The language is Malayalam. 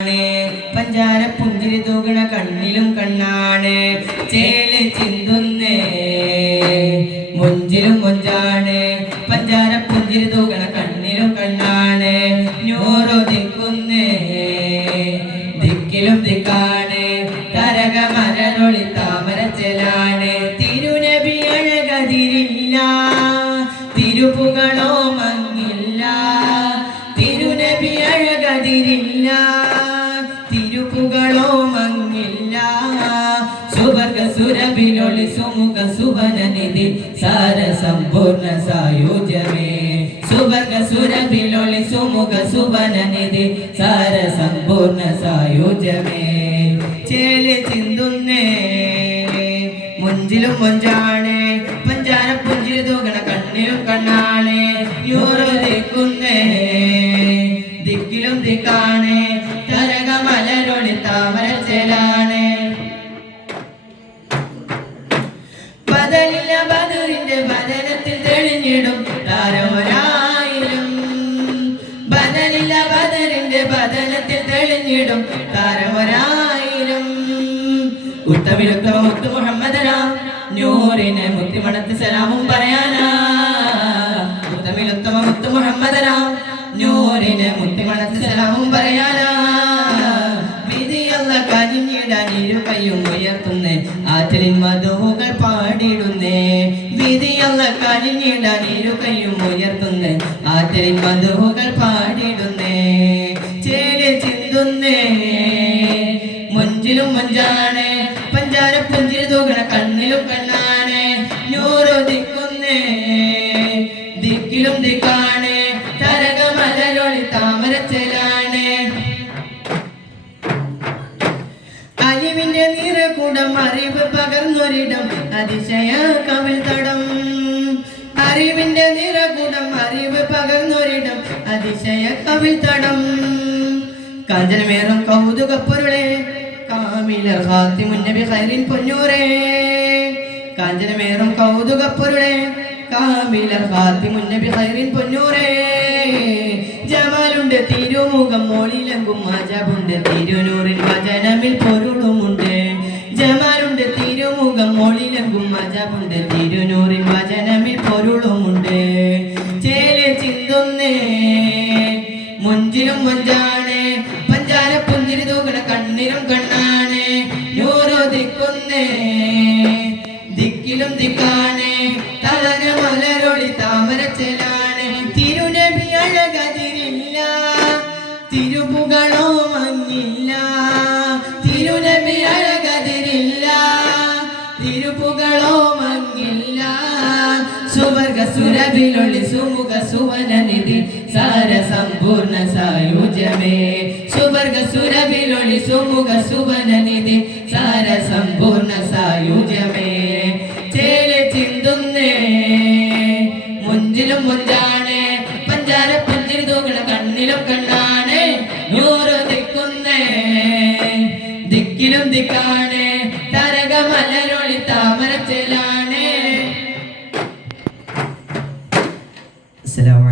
പഞ്ചാര പുഞ്ചിരി തൂകണ കണ്ണിലും കണ്ണാണ്. ചേല് ചിന്തുന്നേ മുഞ്ചിലും മുഞ്ചാണ്. പഞ്ചാര പുഞ്ചിരി തൂകണ കണ്ണിലും കണ്ണാണ്. നൂറു ദിക്കുന്നേ ദിക്കിലും ദിക്കാണ്. തരക മരളൊളി താമര ചെലാണ്. തിരുനബി അഴകതിരില്ല തിരുപുകളോ മങ്ങില്ല. തിരുനബി അഴകതിരില്ല തിരുപുകളോ മങ്ങില്ല. സുവർഗ സുരഭിലൊളി സുമുഖ സുവനനിധി സാര സമ്പൂർണ്ണ സായുജ്യമേ. സുവർഗ സുരഭിലൊളി സുമുഖ സുവനനിധി സാര സമ്പൂർണ്ണ സായുജ്യമേ. ചേല് ചിന്തുന്നേ മുഞ്ചിലും മുഞ്ചാണ്. പഞ്ചാര പുഞ്ചിരി തൂകണ കണ്ണിലും കണ്ണാണ്. യൂറോ ദിക്കുന്നേ ദിക്കിലും ദിക്കാണ്. തരക മലരൊളി താമര ചേലാണ്. ബദലില്ല ബദറിന്റെ ബദനത്തിൽ തെളിഞ്ഞിടും താരമൊരായിരം. ബദലില്ല ബദറിന്റെ ബദനത്തിൽ തെളിഞ്ഞിടും താരമൊരായിരം. ഉത്തമിലുത്തമ മുത്തു മുഹമ്മദനാ നൂറിനെ മുത്തിമണത്ത് സലാമും പറയാനാ. ഉത്തമിലുത്തമ മുത്തു മുഹമ്മദനാ നൂറിനെ മുത്തിമണത്ത് സലാമും പറയാനാ. വിധിയല്ല കനിഞ്ഞിടാൻ ഇരു കയ്യും ഉയർത്തുന്നേ ആറ്റലിൻ മധുകൾ പാടിടുന്നേ. വിധിയല്ല കനിഞ്ഞിടാൻ ഇരു കയ്യും ഉയർത്തുന്നേ ആറ്റലിൻ മധുകൾ പാടിടുന്നേ. ചേല് ചിന്തുന്നേ മുഞ്ചിലും മുഞ്ചാണ്. പഞ്ചാര പുഞ്ചിരി തൂകണ കണ്ണിലും കണ്ണാണ്. നൂറു ദിക്കുന്നേ ദിക്കിലും ദിക്കാണ്. തരക മലരൊളി താമര ചെലാണ്. അലിവിന്റെ നിറകൂടം അറിവ് പകർന്നൊരിടം അതിശയ കവിൾ തടം. അറിവിന്റെ നിറകൂടം അറിവ് പകർന്നൊരിടം അതിശയ കവിൾ തടം. കാഞ്ചനമേറും കൗതുകപ്പൊരുളെ കാമിലർ ഖാത്തിമുൻ നബി ഖൈറിൻ പൊന്നൂരേ. കാഞ്ചനമേറും കൗതുകപ്പൊരുളെ കാമിലർ ഖാത്തിമുൻ നബി ഖൈറിൻ പൊന്നൂരേ. ജമാലുണ്ട് തിരുമുഖം മോളിലെങ്കും അജബുണ്ട് തിരുനൂറിൻ വചനമിൽ പൊരുളുമുണ്ട്. ജമാലുണ്ട് തിരുമുഖം മോളിലെങ്കും അജബുണ്ട് തിരുനൂറിൻ വചനമിൽ പൊരുളുമുണ്ട്. ചേല് ചിന്തുന്നേ മുഞ്ചിലും മുഞ്ചാണ്. പഞ്ചാര പുഞ്ചിരി തൂകണ കണ്ണിലും കണ്ണാണ്. നൂറു ദിക്കുന്നേ ദിക്കിലും ദിക്കാണ്. തലന മലരൊളി താമര ചെലാണ്. തിരുനബി അഴകതിരില്ല തിരുപുകളോ മങ്ങില്ല. തിരുനബി അഴകതിരില്ല തിരുപുകളോ മങ്ങില്ല. സുവർഗ സുരഭിലൊളി സുമുഖ സുവനനിധി സാര സമ്പൂർണ്ണ സായുജ്യമേ. സുവർഗ സുരഭിലൊളി സുമുഖ സുവനനിധി സാര സമ്പൂർണ്ണ സായുജ്യമേ. ചേല് ചിന്തുന്നേ മുഞ്ചിലും മുഞ്ചാണ്. പഞ്ചാര പുഞ്ചിരി തൂകണ കണ്ണിലും കണ്ണാണ്. നൂറ് ദിക്കുന്നേ ദിക്കിലും ദിക്കാണ്.